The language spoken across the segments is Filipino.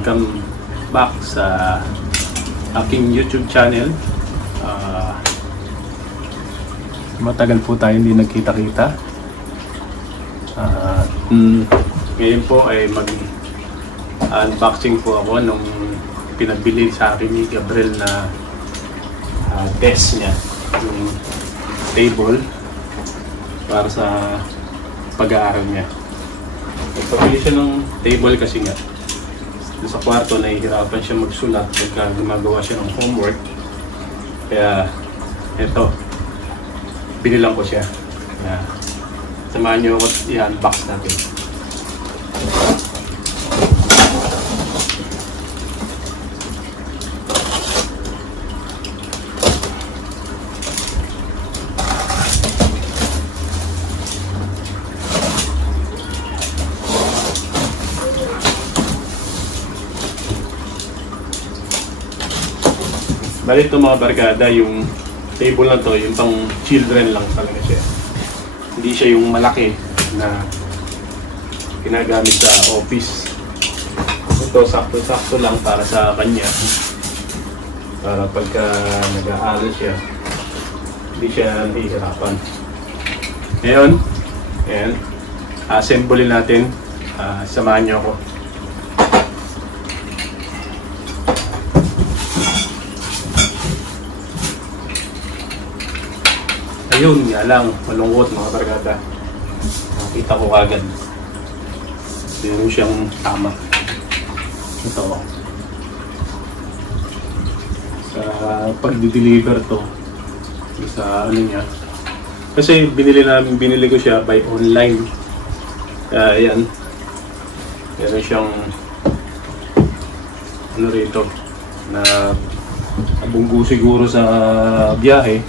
welcome back sa aking YouTube channel. Matagal po tayo hindi nagkita-kita. Ngayon po ay mag-unboxing po ako nung pinabili sa akin ni Gabriel na desk niya, yung table para sa pag-aaral niya. Nagpabili siya ng table kasi nga sa kwarto nahihirapan siya magsulat pagka gumagawa siya ng homework. Kaya eto, binilang ko siya. Samahan niyo ako at i-unbox natin. Bali ito mga barkada, yung table na to, yung pang children lang talaga siya. Hindi siya yung malaki na ginagamit sa office. Ito sakto-sakto lang para sa kanya. Para pagka nag-aaral siya, hindi siya nahihirapan. Ngayon, ayan, assemble natin. Samahan niyo ako. Ayun nga lang, malungkot mga barkada. Nakita ko agad. Meron siyang tama. Ito. Sa pag-deliver to. Sa ano niya. Kasi binili ko siya by online. Kaya ayan. Meron siyang ano rito. Na nabunggo siguro sa biyahe.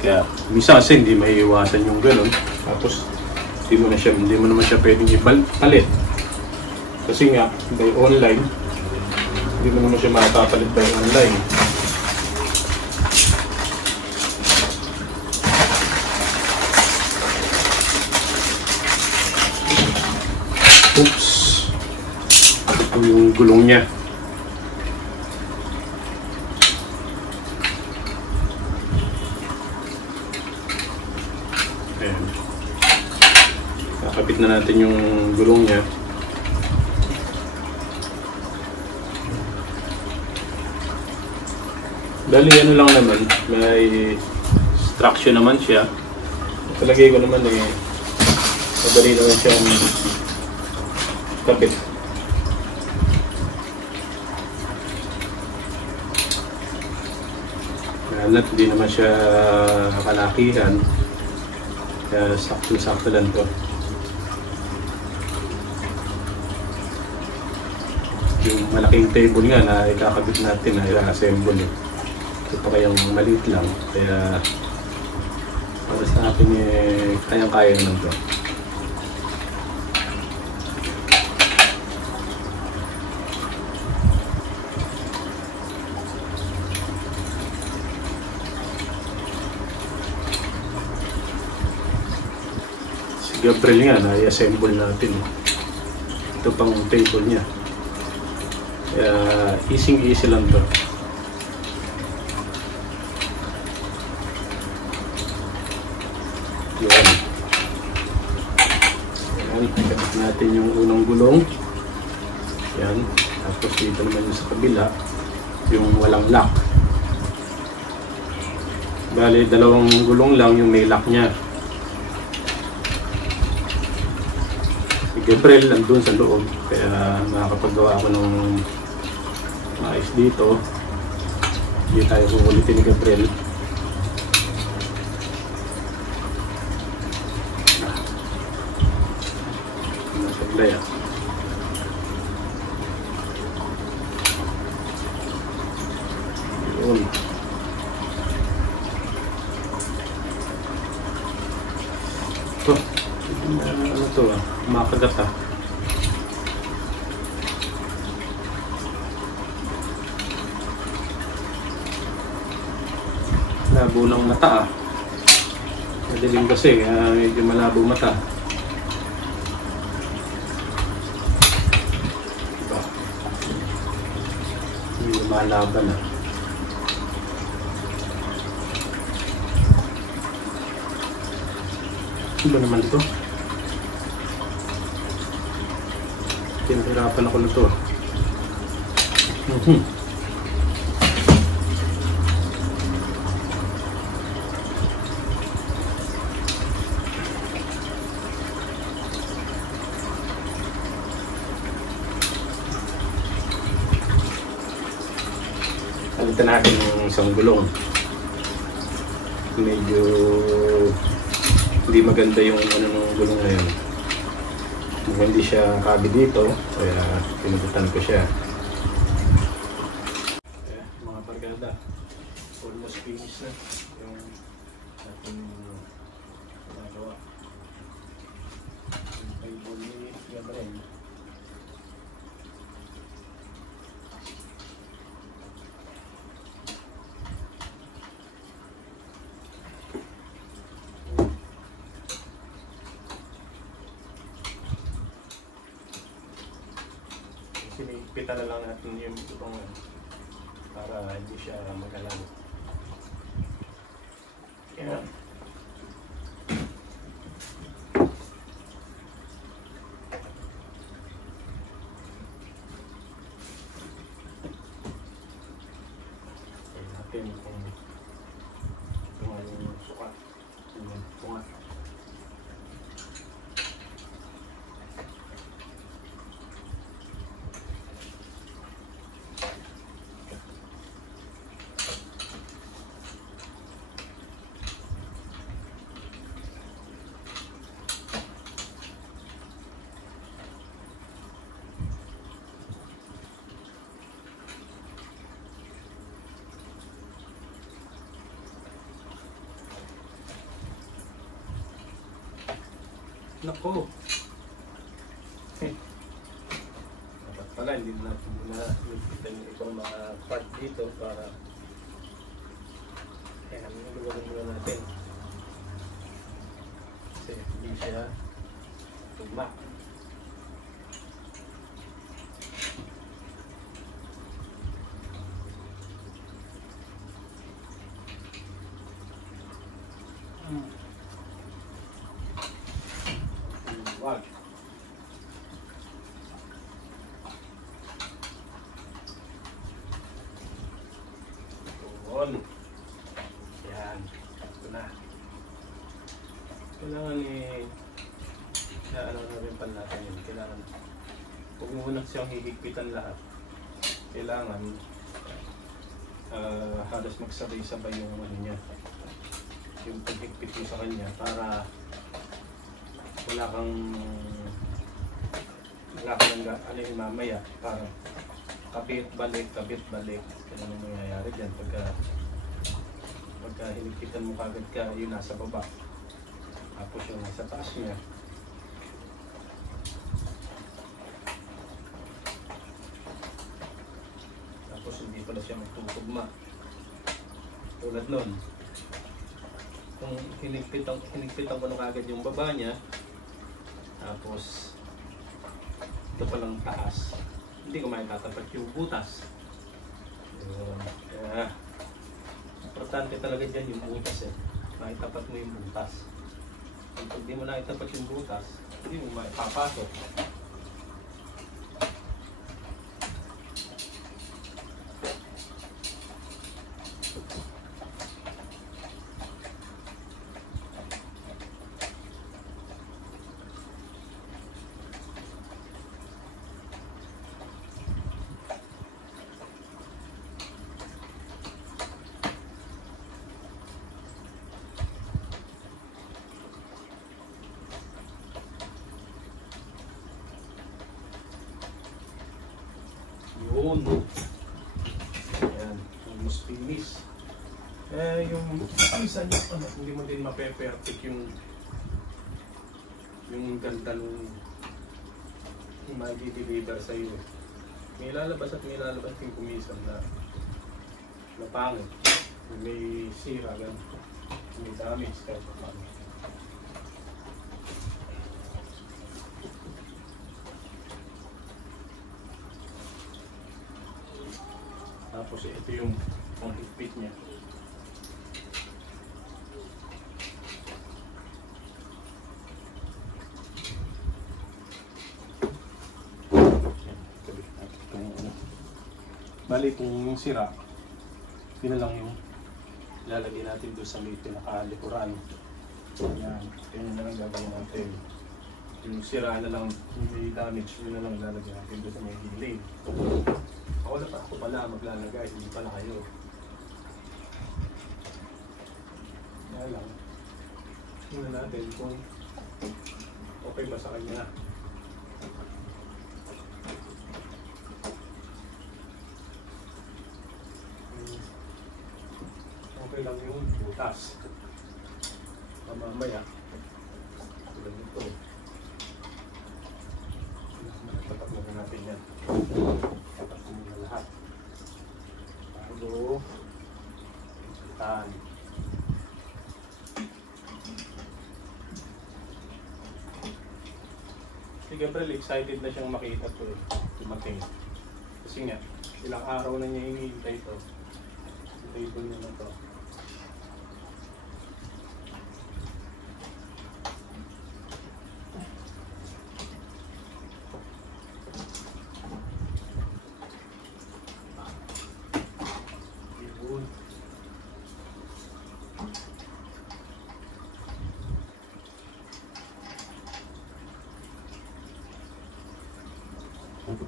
Kaya minsan kasi hindi maiiwasan yung gano'n. Tapos hindi mo naman siya pwedeng ipalit. Kasi nga by online, hindi mo naman siya makapalit by online. Oops. Ito yung gulong niya. Kakabit na natin yung gulong niya. Dali ano lang naman, may instruction naman siya. Palagay ko naman madali naman siyang kapit. At hindi naman siya kalakihan. Kaya sakto-sakto lang to. Yung malaking table nga na ikakabit natin na i-assemble. Ito pa kayang maliit lang. Kaya para sa akin kayang-kaya naman to. Si Gabriel nga na i-assemble natin. Ito pang table niya. Easy lang to. Yan. Ikabit natin yung unang gulong. Yan. Tapos dito naman yung sa kabila, yung walang lock. Bali, dalawang gulong lang yung may lock niya. Si Gabriel nandun sa loob, kaya makakapagawa ako ng maayos dito. Hindi tayo kukulitin ni Gabriel. Nasablay ah. Yun. Ito. Ano to ah? Makagat ah. Labo ng mata ah. Madilim kasi, medyo malabo mata. Diba? lumalaban na. Ano ba naman ito? Pinahirapan ako nito. Palitan natin yung isang gulong. Medyo hindi maganda yung ano ng gulong na yun. Kung hindi siya kabi dito, kaya pinugutan ko siya. Mga barkada, almost finish na yung ating ginagawa. Yung table ni Gabriel. Sinigpitan na lang natin yung itong para hindi siya magalang. Yan. Tignan natin kung yung sukat. Yung tunga. Nako. Dapat pala hindi natin muna lupitan itong mga part dito para kaya niluluwagan muna natin. Kasi hindi siya tugma. Wag. Tuon. Yan. Ito na. Kailangan ano na rin pa natin yun. Kailangan huwag mo muna siyang hihigpitan lahat. Kailangan halos magsabay-sabay yung ano niya. Yung paghigpit mo sa kanya para wala kang ano yung mamaya para kabit balik kailan mo nangyayari dyan pagka hinigpitan mo kagad ka yung nasa baba tapos yung nasa taas niya tapos hindi pala siya magtutugma tulad nun kung hinigpitan ko na kagad yung baba niya tapos ito palang taas hindi ko maitatapat yung butas kaya importante talaga dyan yung butas maitapat mo yung butas pag di mo naitapat yung butas hindi mo maipapasok. Yun. Ayan. Almost finish. Yung isa niya, hindi mo din mape-perfect yung ganda nung mag-deliver sa iyo. May lalabas at may lalabas yung kumisan na pangit. May sira, may damage kahit paano. Tapos Tapos ito yung pang-higpit niya. Bali itong sira, yun na lang yung lalagay natin doon sa may pinaka-likuran. Yan, yun na lang gagawin natin. Yung sira na lang, yung may damage, yun na lang lalagay natin doon sa may gilid. Ako pala maglalagay, hindi pala kayo. Yan lang. Tingnan natin kung okay ba sa kanya. Okay lang yung butas. Mamaya. Tulad nito. Tatak muna natin yan. Tatak muna lahat. Bago itan. Si Gabriel excited na siyang makita ito eh. Dumating. Kasi nga, ilang araw na niya hinihintay ito. Table niya na ito.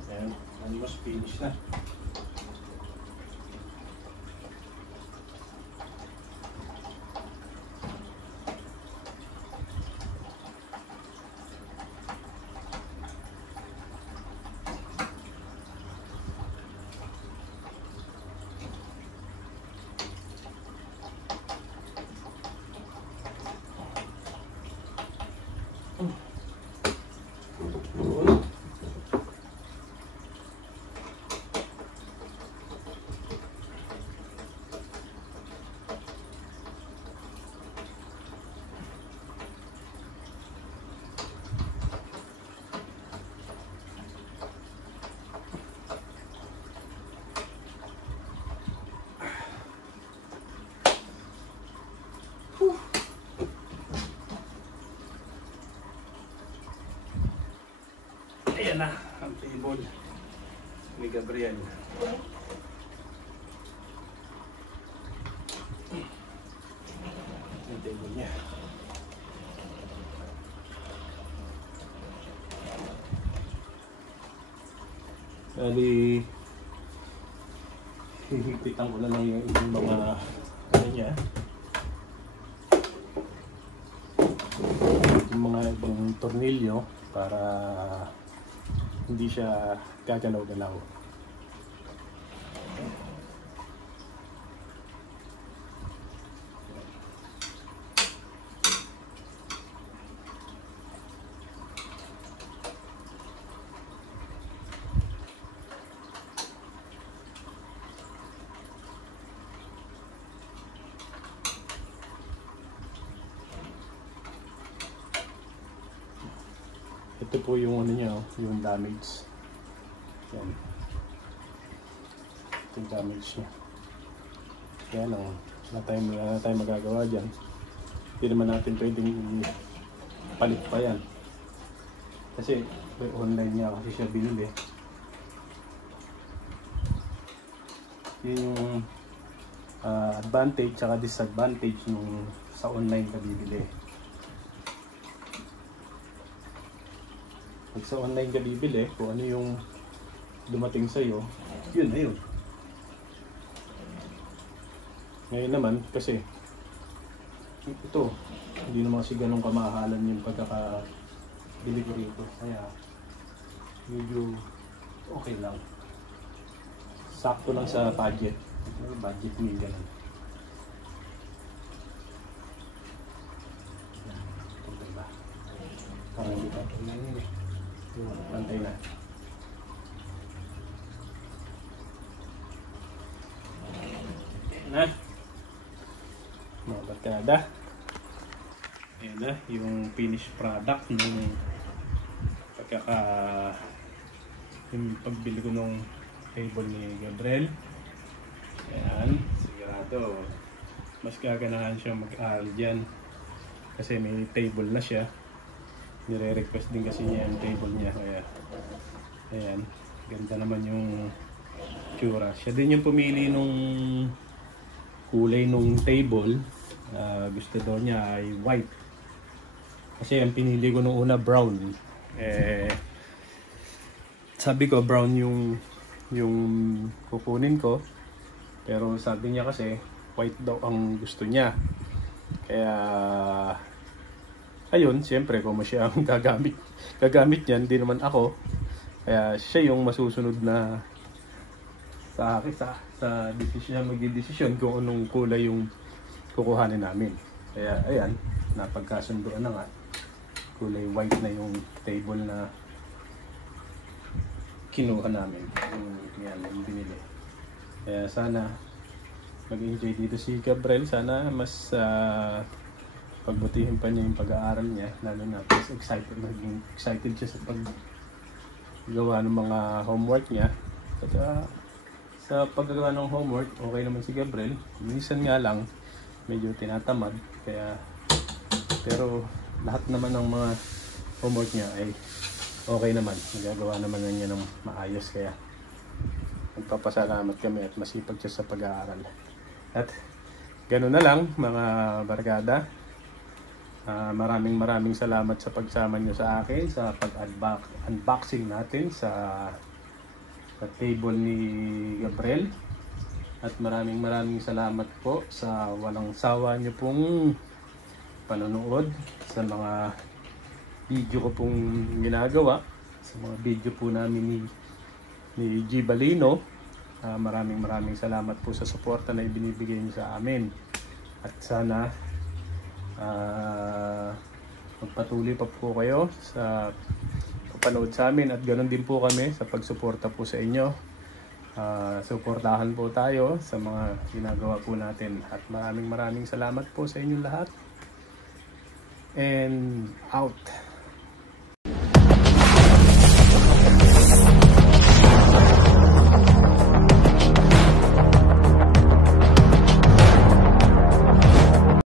Ayan, almost finish na. Ayan na ang table ni Gabriel. Ang table niya. Bali, hihigpitan ko na lang yung mga ano niya. Yung mga ibang tornilyo para hindi siya gagalaw-galaw. Ito po yung ano niya, yung damage. Yan. Ito yung damage niya. Kaya lang, wala tayong magagawa dyan. Hindi naman natin pwedeng palit pa yan. Kasi online niya kasi siya binili. Yun yung advantage at disadvantage nung sa online ka bibili. Pag sa online ka bibili, kung ano yung dumating sa'yo, yun na yun. Ngayon naman, kasi ito, hindi naman kasi ganun kamahalan yung pagkaka-delivery ito. Kaya, medyo okay lang. Sakto lang sa budget. Budget meal ganun. Ito ba? Parang hindi pa. Pantay na. Na. Mga barkada. Ayan na, yung finished product ng yung pagbili ko ng table ni Gabriel. Ayan, sigurado. Mas gaganahan siya mag-aral dyan. Kasi may table na siya. Nire-request din kasi niya yung table niya. Kaya, ayan, ganda naman yung tsura. Siya din yung pumili nung kulay nung table. Gusto daw niya ay white. Kasi ang pinili ko nung una brown. Sabi ko brown yung kukunin ko. Pero sabi niya kasi white daw ang gusto niya. Kaya ayun, siyempre kung siya ang gagamit niyan, hindi naman ako. Kaya siya yung masusunod na sa akin sa desisyon, magdidesisyon kung anong kulay yung kukuhanin namin. Kaya ayan, napagkasunduan na nga. Kulay white na yung table na kinuha namin. Yung binili. Kaya sana mag-enjoy dito si Gabriel. Sana mas pagbutihin pa niya yung pag-aaral niya. Lalo na mas excited siya sa paggawa ng mga homework niya. At sa paggagawa ng homework, okay naman si Gabriel. Minsan nga lang, medyo tinatamad. Pero lahat naman ng mga homework niya ay okay naman. Nagagawa naman niya ng maayos. Kaya magpapasalamat kami at masipag siya sa pag-aaral. At gano'n na lang mga barkada. Maraming salamat sa pagsama niyo sa akin sa pag-unboxing natin sa table ni Gabriel. At maraming salamat po sa walang sawa niyo pong panonood sa mga video ko pong ginagawa, sa mga video po namin ni G. Balino. Maraming salamat po sa suporta na ibinibigay niyo sa amin. At sana magpatuloy pa po kayo sa papanood sa amin at ganoon din po kami sa pagsuporta po sa inyo. Suportahan po tayo sa mga ginagawa po natin at maraming salamat po sa inyong lahat. And out.